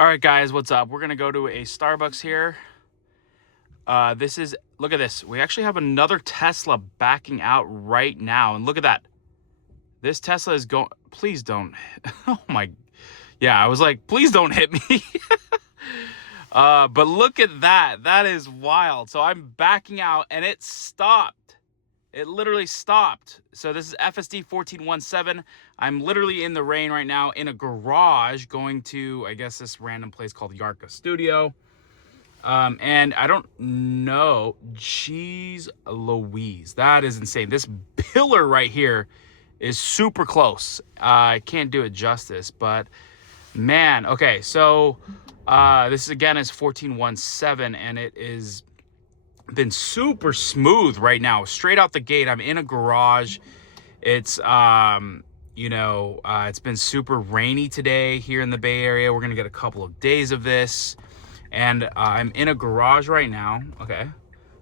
All right, guys, what's up? We're gonna go to a Starbucks here. Look at this. We actually have another Tesla backing out right now. And look at that. This Tesla is going, please don't. Oh my, yeah, I was like, please don't hit me. But look at that. That is wild. So I'm backing out and it stopped. It literally stopped. So this is FSD 1417. I'm literally in the rain right now in a garage going to, I guess, this random place called Yarka Studio. And I don't know. Jeez Louise. That is insane. This pillar right here is super close. I can't do it justice, but man. Okay, so this again is 1417 and it is been super smooth right now, straight out the gate. I'm in a garage. It's it's been super rainy today here in the Bay Area. We're gonna get a couple of days of this, and I'm in a garage right now. Okay,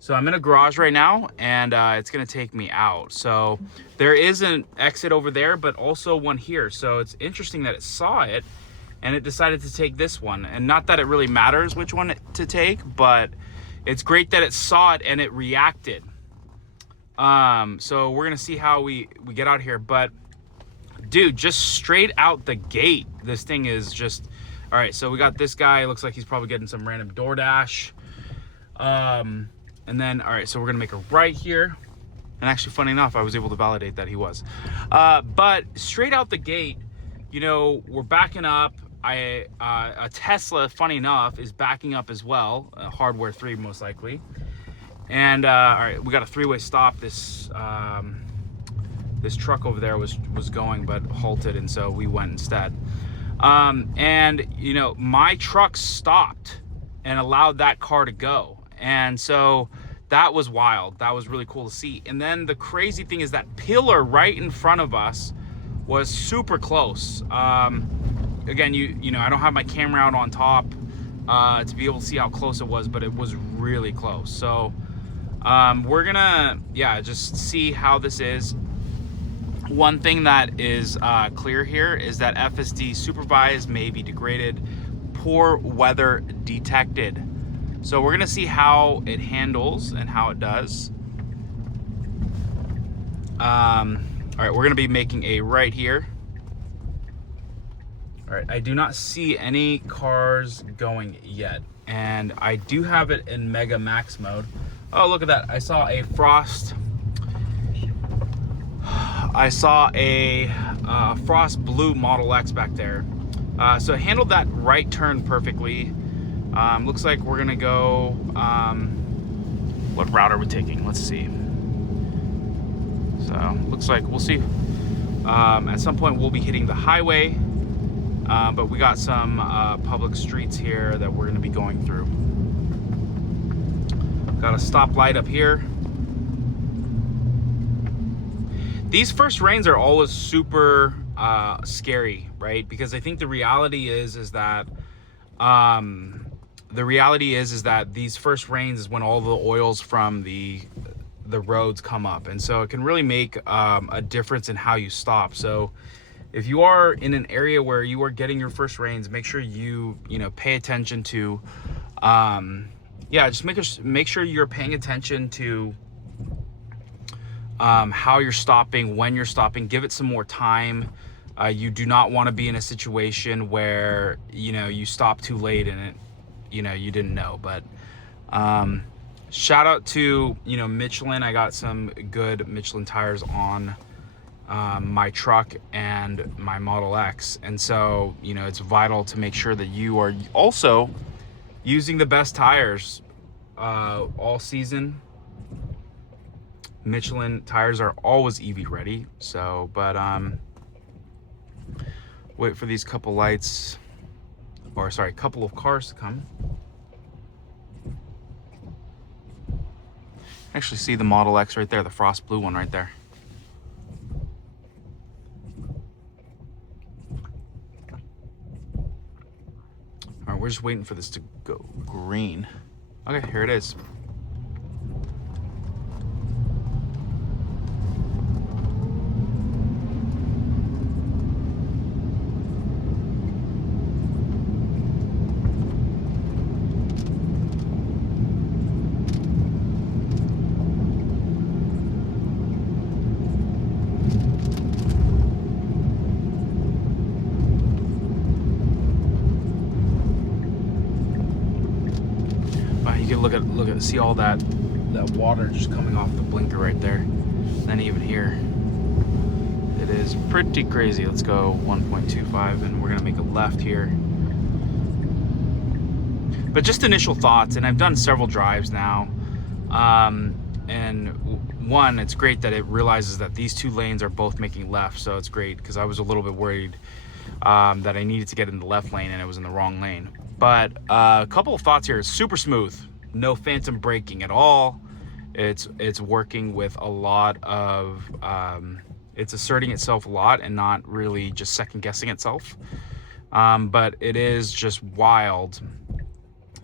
so I'm in a garage right now, and it's gonna take me out. So there is an exit over there, but also one here. So it's interesting that it saw it and it decided to take this one, and not that it really matters which one to take, but it's great that it saw it and it reacted. So we're gonna see how we get out here. But dude, just straight out the gate, this thing is just, all right, so we got this guy. Looks like he's probably getting some random DoorDash. And then, all right, so we're gonna make a right here. And actually, funny enough, I was able to validate that he was. But straight out the gate, we're backing up. A Tesla, funny enough, is backing up as well. Hardware 3 most likely. And all right, we got a three-way stop. This truck over there was going but halted, and so we went instead. And my truck stopped and allowed that car to go, and so that was wild. That was really cool to see. And then the crazy thing is that pillar right in front of us was super close. Again, I don't have my camera out on top to be able to see how close it was, but it was really close. So we're gonna, just see how this is. One thing that is clear here is that FSD supervised may be degraded, poor weather detected. So we're gonna see how it handles and how it does. All right, we're gonna be making a right here. All right, I do not see any cars going yet, and I do have it in Mega Max mode. Oh, look at that. I saw a Frost Blue Model X back there. So it handled that right turn perfectly. Looks like we're gonna go, what route are we taking? Let's see. So looks like we'll see. At some point we'll be hitting the highway. But we got some public streets here that we're going to be going through. Got a stoplight up here. These first rains are always super scary, right? Because I think the reality is that these first rains is when all the oils from the roads come up, and so it can really make a difference in how you stop. So if you are in an area where you are getting your first rains, make sure you pay attention to, just make sure you're paying attention to how you're stopping, when you're stopping. Give it some more time. You do not want to be in a situation where you stop too late and it you didn't know. But shout out to Michelin. I got some good Michelin tires on my truck and my Model X, and so it's vital to make sure that you are also using the best tires all season. Michelin tires are always EV ready. So but wait for these couple lights, or sorry, couple of cars to come. Actually see the Model X right there, the Frost Blue one right there. All right, we're just waiting for this to go green. Okay, here it is. can see all that water just coming off the blinker right there. Then even here, it is pretty crazy. Let's go 1.25, and we're gonna make a left here. But just initial thoughts, and I've done several drives now. And one, it's great that it realizes that these two lanes are both making left, so it's great, because I was a little bit worried that I needed to get in the left lane and it was in the wrong lane. But a couple of thoughts here. It's super smooth, no phantom braking at all. It's working with a lot of it's asserting itself a lot and not really just second guessing itself. But it is just wild,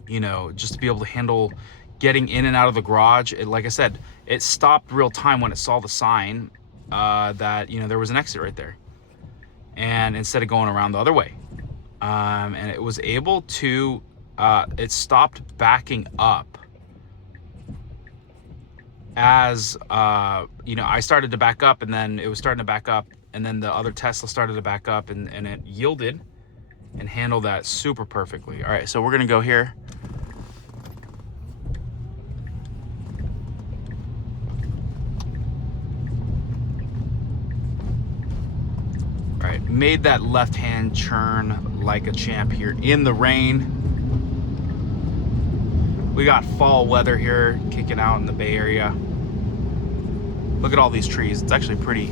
you know, just to be able to handle getting in and out of the garage. Like I said, it stopped real time when it saw the sign that, you know, there was an exit right there, and instead of going around the other way, and it was able to it stopped backing up as you know, I started to back up, and then it was starting to back up, and then the other Tesla started to back up, and it yielded and handled that super perfectly. All right, so we're gonna go here. All right, made that left-hand turn like a champ here in the rain. We got fall weather here kicking out in the Bay Area. Look at all these trees. It's actually pretty.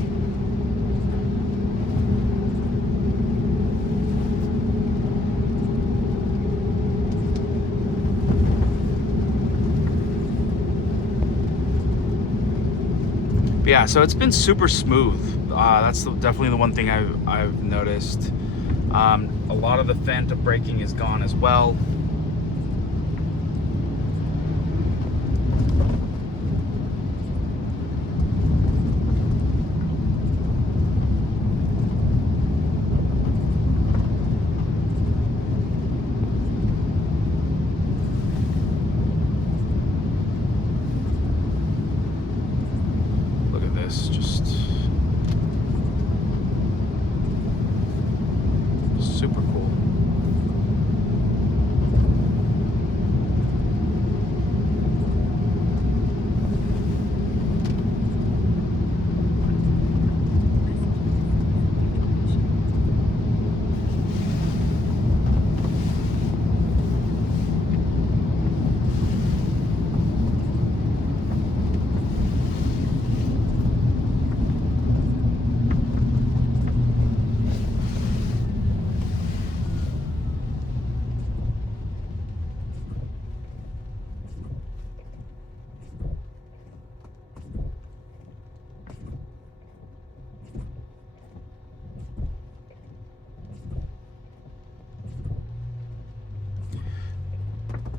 But yeah, so it's been super smooth. That's definitely the one thing I've noticed. A lot of the phantom braking is gone as well. Look at this, just super cool.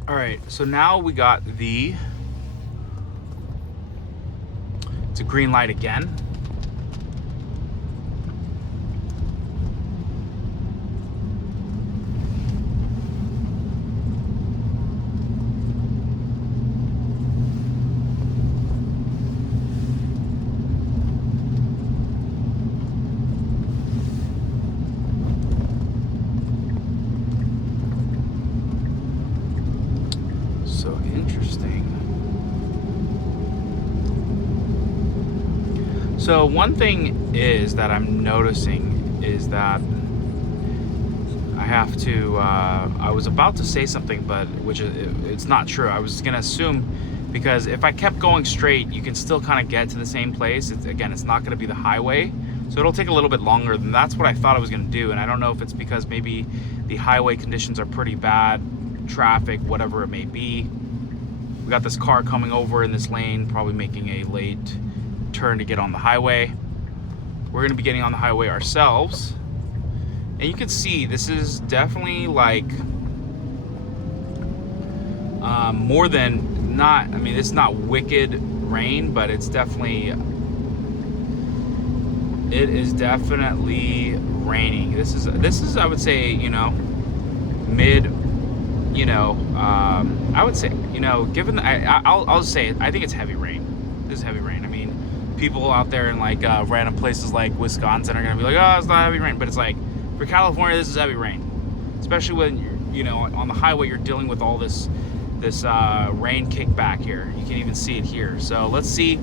All right, so now we got it's a green light again. So interesting. So one thing is that I'm noticing is that I have to, I was about to say something, but it's not true. I was gonna assume, because if I kept going straight, you can still kind of get to the same place. Again, it's not gonna be the highway, so it'll take a little bit longer. And that's what I thought I was gonna do. And I don't know if it's because maybe the highway conditions are pretty bad, traffic, whatever it may be. We got this car coming over in this lane, probably making a late turn to get on the highway. We're gonna be getting on the highway ourselves. And you can see this is definitely like more than not, I mean, it's not wicked rain, but it's definitely, it is definitely raining. This is I would say, you know, mid, you know, I would say, you know, given the, I'll say it, I think it's heavy rain. This is heavy rain. I mean, people out there in like random places like Wisconsin are gonna be like, oh, it's not heavy rain, but it's like, for California, this is heavy rain, especially when you're, you know, on the highway, you're dealing with all this rain kickback here. You can even see it here. So let's see.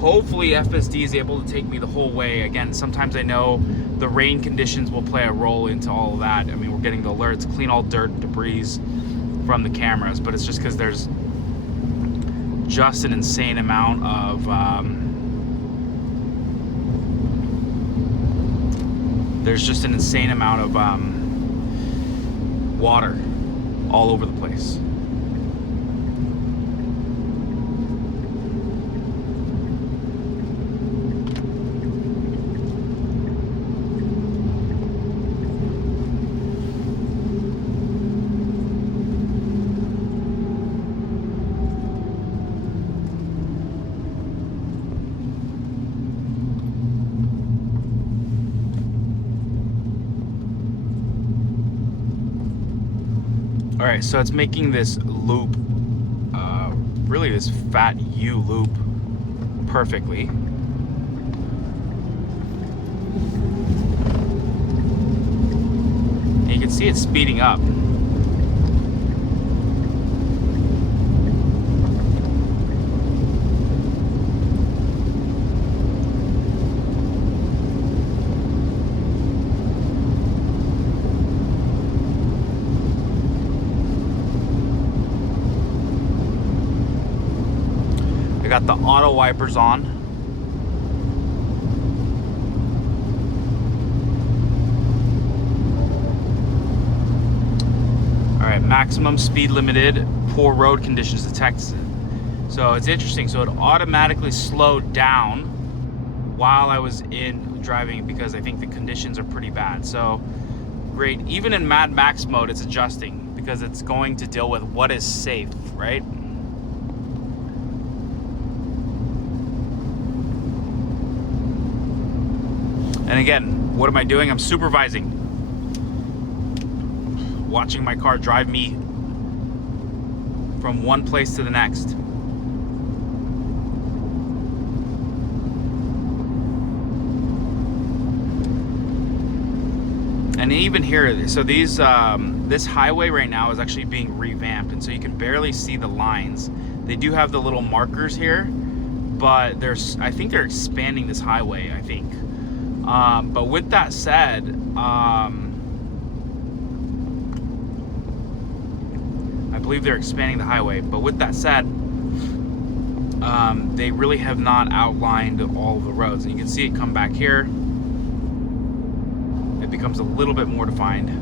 Hopefully FSD is able to take me the whole way. Again, sometimes I know the rain conditions will play a role into all of that. I mean, we're getting the alerts, clean all dirt and debris from the cameras, but it's just because there's just an insane amount of water all over the place. All right, so it's making this loop, really this fat U loop perfectly. And you can see it speeding up. Got the auto wipers on. All right, maximum speed limited, poor road conditions detected. So it's interesting. So it automatically slowed down while I was in driving because I think the conditions are pretty bad. So great. Even in Mad Max mode, it's adjusting because it's going to deal with what is safe, right? And again, what am I doing? I'm supervising. Watching my car drive me from one place to the next. And even here, so these, this highway right now is actually being revamped, and so you can barely see the lines. They do have the little markers here, but I think they're expanding this highway, I think. But with that said, I believe they're expanding the highway. But with that said, they really have not outlined all of the roads. And you can see it come back here. It becomes a little bit more defined.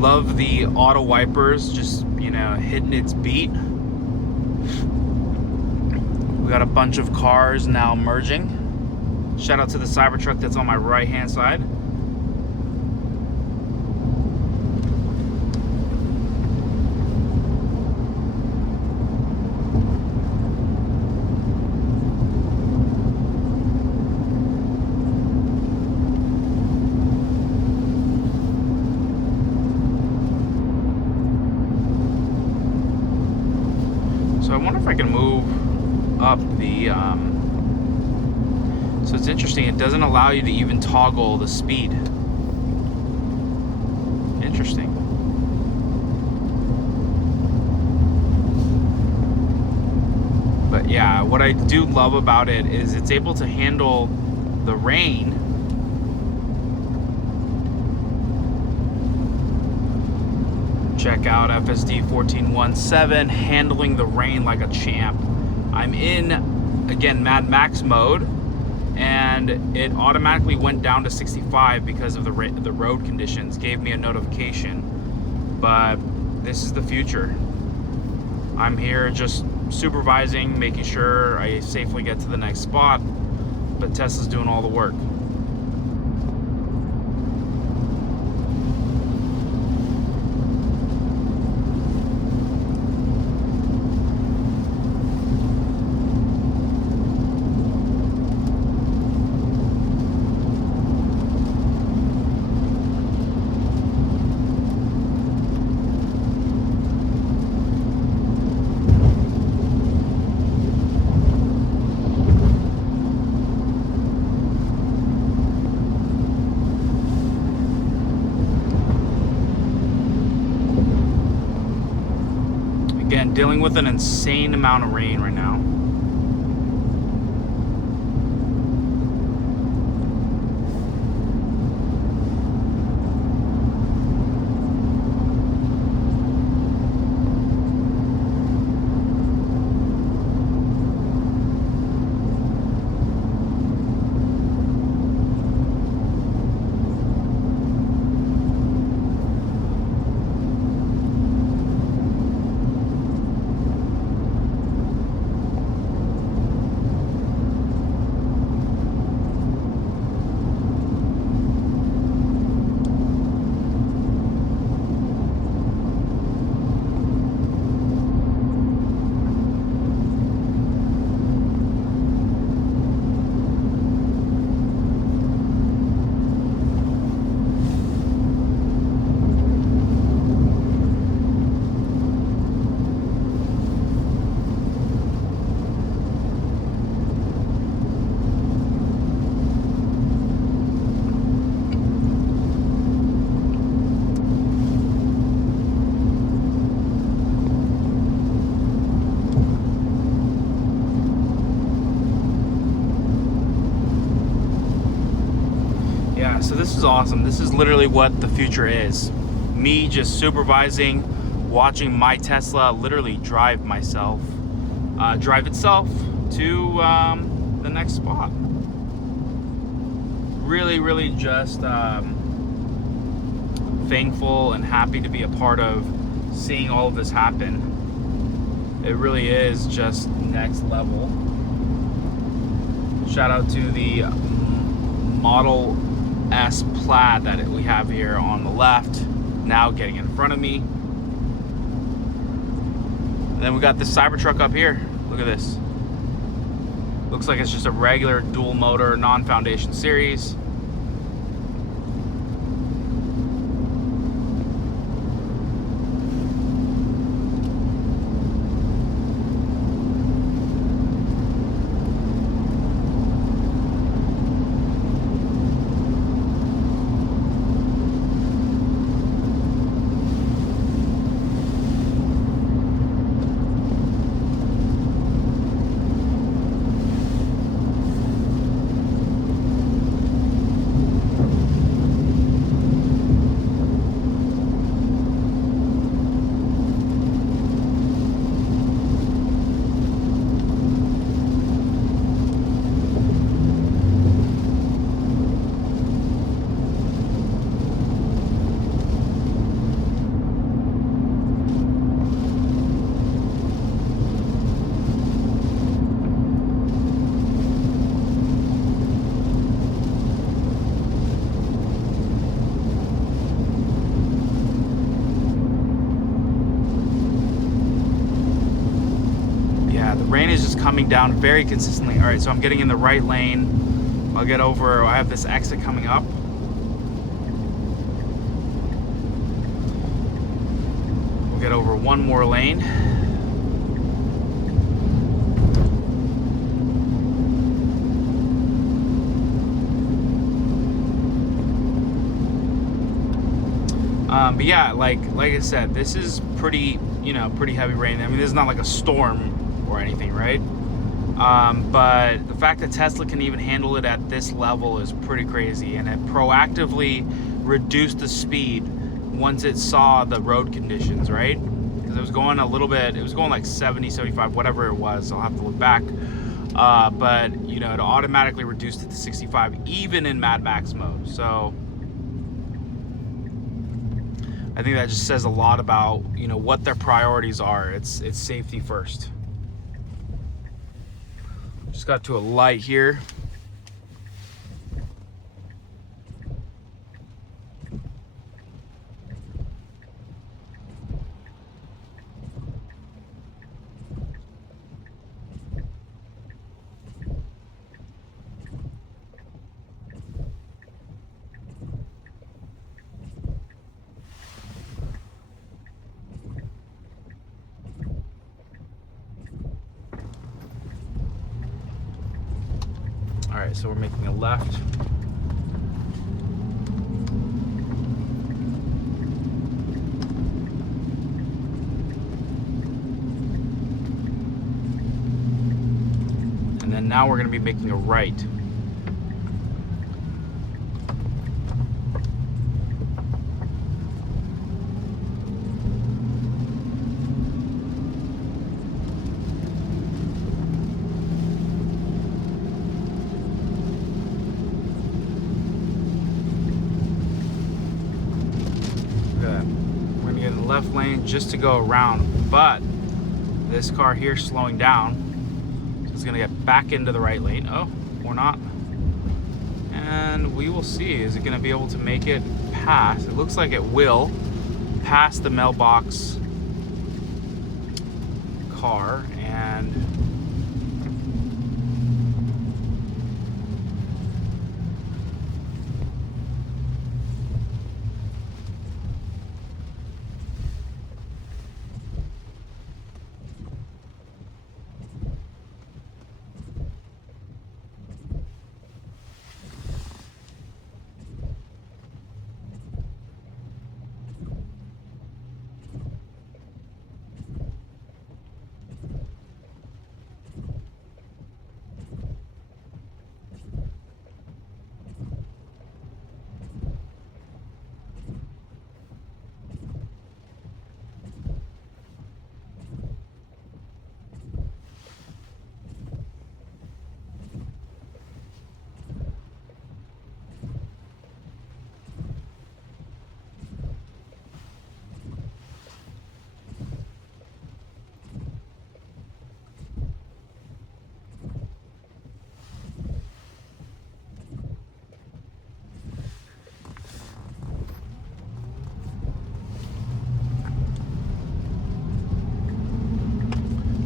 Love the auto wipers just, hitting its beat. We got a bunch of cars now merging. Shout out to the Cybertruck that's on my right hand side. So I wonder if I can move up the, so it's interesting, it doesn't allow you to even toggle the speed. Interesting. But yeah, what I do love about it is it's able to handle the rain. Check out FSD 1417, handling the rain like a champ. I'm in, again, Mad Max mode, and it automatically went down to 65 because of the road conditions. Gave me a notification, but this is the future. I'm here just supervising, making sure I safely get to the next spot, but Tesla's doing all the work. Again, dealing with an insane amount of rain right now. Yeah, so this is awesome. This is literally what the future is. Me just supervising, watching my Tesla literally drive itself to the next spot. Really just thankful and happy to be a part of seeing all of this happen. It really is just next level. Shout out to the Model S Plaid that we have here on the left, now getting in front of me. And then we got this Cybertruck up here. Look at this. Looks like it's just a regular dual motor, non-foundation series. Rain is just coming down very consistently. All right, so I'm getting in the right lane. I'll get over, I have this exit coming up. We'll get over one more lane. But yeah, like I said, this is pretty heavy rain. I mean, this is not like a storm or anything, right? But the fact that Tesla can even handle it at this level is pretty crazy, and it proactively reduced the speed once it saw the road conditions, right? Because it was going a little bit, it was going like 70, 75, whatever it was. I'll have to look back. But it automatically reduced it to 65, even in Mad Max mode. So I think that just says a lot about what their priorities are. It's safety first. Just got to a light here. All right, so we're making a left. And then now we're going to be making a right. We're gonna get in the left lane just to go around, but this car here is slowing down, so it's gonna get back into the right lane. Oh, or not. And we will see, is it gonna be able to make it past? It looks like it will pass the mailbox car. And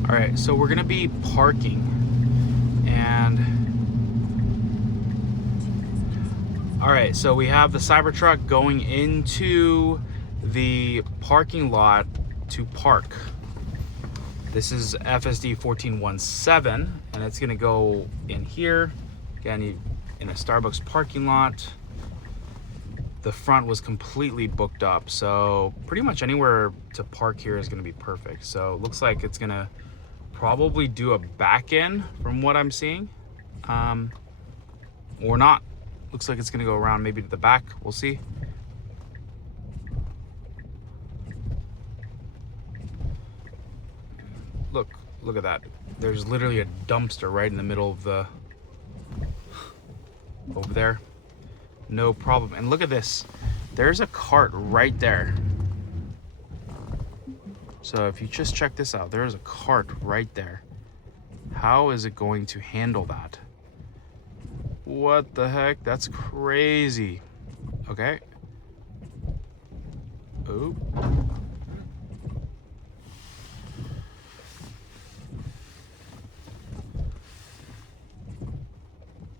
all right, so we're gonna be parking, and all right, so we have the Cybertruck going into the parking lot to park. This is FSD 1417, and it's gonna go in here. Again, in a Starbucks parking lot. The front was completely booked up, so pretty much anywhere to park here is gonna be perfect. So it looks like it's gonna probably do a back end from what I'm seeing, or not. Looks like it's gonna go around maybe to the back. We'll see. Look at that. There's literally a dumpster right in the middle of the, over there. No problem. And look at this. There's a cart right there. So if you just check this out, there's a cart right there. How is it going to handle that? What the heck? That's crazy. Okay. Oh.